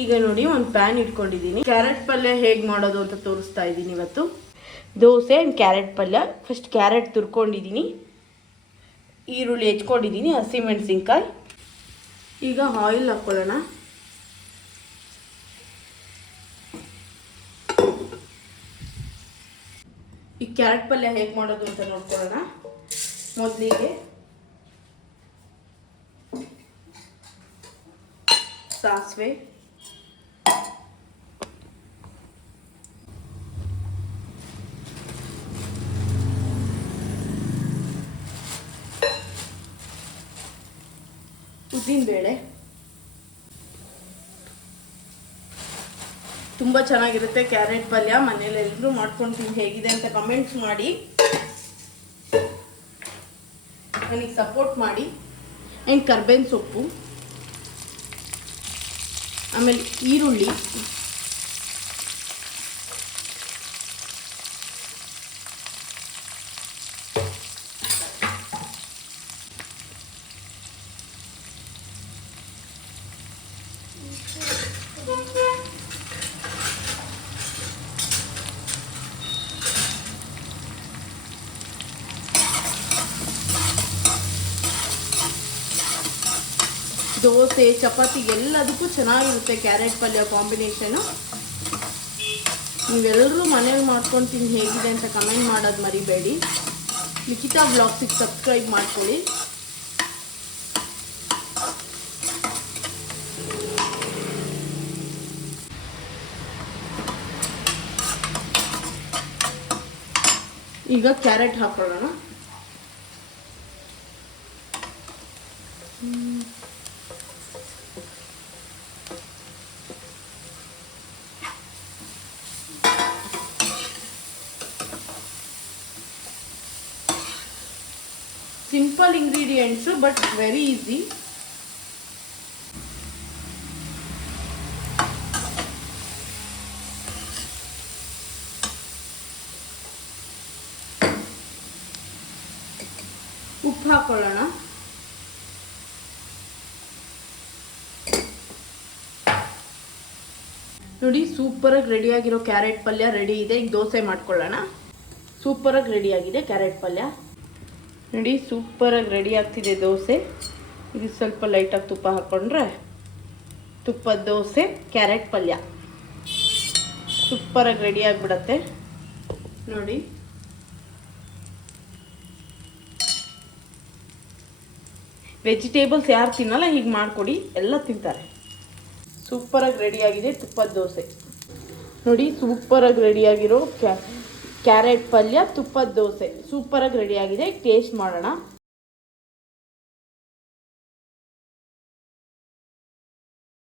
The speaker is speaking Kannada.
ಈಗ ನೋಡಿ ಒಂದು ಪ್ಯಾನ್ ಇಟ್ಕೊಂಡಿದ್ದೀನಿ. ಕ್ಯಾರೆಟ್ ಪಲ್ಯ ಹೇಗೆ ಮಾಡೋದು ಅಂತ ತೋರಿಸ್ತಾ ಇದ್ದೀನಿ ಇವತ್ತು. ದೋಸೆ ಆ್ಯಂಡ್ ಕ್ಯಾರೆಟ್ ಪಲ್ಯ. ಫಸ್ಟ್ ಕ್ಯಾರೆಟ್ ತುರ್ಕೊಂಡಿದ್ದೀನಿ, ಈರುಳ್ಳಿ ಹೆಚ್ಕೊಂಡಿದ್ದೀನಿ, ಹಸಿಮೆಣಸಿನ್ಕಾಯಿ. ಈಗ ಆಯಿಲ್ ಹಾಕ್ಕೊಳ್ಳೋಣ. ಈ ಕ್ಯಾರೆಟ್ ಪಲ್ಯ ಹೇಗೆ ಮಾಡೋದು ಅಂತ ನೋಡ್ಕೊಳ್ಳೋಣ. ಮೊದಲಿಗೆ ಸಾಸಿವೆ, ಉದ್ದಿನಬೇಳೆ. ತುಂಬ ಚೆನ್ನಾಗಿರುತ್ತೆ ಕ್ಯಾರೆಟ್ ಪಲ್ಯ. ಮನೇಲಿ ಎಲ್ಲರೂ ಮಾಡ್ಕೊಂಡು ಹೇಗಿದೆ ಅಂತ ಕಮೆಂಟ್ಸ್ ಮಾಡಿ, ನನಗೆ ಸಪೋರ್ಟ್ ಮಾಡಿ. ಆ್ಯಂಡ್ ಕರ್ಬೇವಿನ ಸೊಪ್ಪು, ಆಮೇಲೆ ಈರುಳ್ಳಿ, ದೋಸೆ, ಚಪಾತಿ ಎಲ್ಲದಕ್ಕೂ ಚೆನ್ನಾಗಿರುತ್ತೆ ಕ್ಯಾರೆಟ್ ಪಲ್ಯ ಕಾಂಬಿನೇಷನು. ನೀವೆಲ್ಲರೂ ಮನೇಲಿ ಮಾಡ್ಕೊಂಡು ತಿಂದು ಹೇಗಿದೆ ಅಂತ ಕಮೆಂಟ್ ಮಾಡೋದು ಮರಿಬೇಡಿ. ಲಿಖಿತಾ ಬ್ಲಾಗ್ಸಿಗೆ ಸಬ್ಸ್ಕ್ರೈಬ್ ಮಾಡ್ಕೊಳ್ಳಿ. ಈಗ ಕ್ಯಾರೆಟ್ ಹಾಕೊಳ್ಳೋಣ. Simple ingredients but very easy. ಉಪ್ಪು ಹಾಕೊಳ್ಳೋಣ. ನೋಡಿ, ಸೂಪರಾಗಿ ರೆಡಿಯಾಗಿರೋ ಕ್ಯಾರೆಟ್ ಪಲ್ಯ ರೆಡಿ ಇದೆ. ಈಗ ದೋಸೆ ಮಾಡ್ಕೊಳ್ಳೋಣ. ಸೂಪರಾಗಿ ರೆಡಿಯಾಗಿದೆ ಕ್ಯಾರೆಟ್ ಪಲ್ಯ. ನೋಡಿ, ಸೂಪರಾಗಿ ರೆಡಿ ಆಗ್ತಿದೆ ದೋಸೆ. ಇದು ಸ್ವಲ್ಪ ಲೈಟಾಗಿ ತುಪ್ಪ ಹಾಕ್ಕೊಂಡ್ರೆ ತುಪ್ಪದ ದೋಸೆ ಕ್ಯಾರೆಟ್ ಪಲ್ಯ ಸೂಪರಾಗಿ ರೆಡಿ ಆಗಿಬಿಡತ್ತೆ. ನೋಡಿ, ವೆಜಿಟೇಬಲ್ಸ್ ಯಾರು ತಿನ್ನಲ್ಲ ಹೀಗೆ ಮಾಡಿಕೊಡಿ, ಎಲ್ಲ ತಿಂತಾರೆ. ಸೂಪರಾಗಿ ರೆಡಿಯಾಗಿದೆ ತುಪ್ಪದ ದೋಸೆ. ನೋಡಿ, ಸೂಪರಾಗಿ ರೆಡಿಯಾಗಿರೋ ಕ್ಯಾರೆಟ್ ಪಲ್ಯ ತುಪ್ಪದ ದೋಸೆ ಸೂಪರಾಗಿ ರೆಡಿಯಾಗಿದೆ. ಟೇಸ್ಟ್ ಮಾಡೋಣ.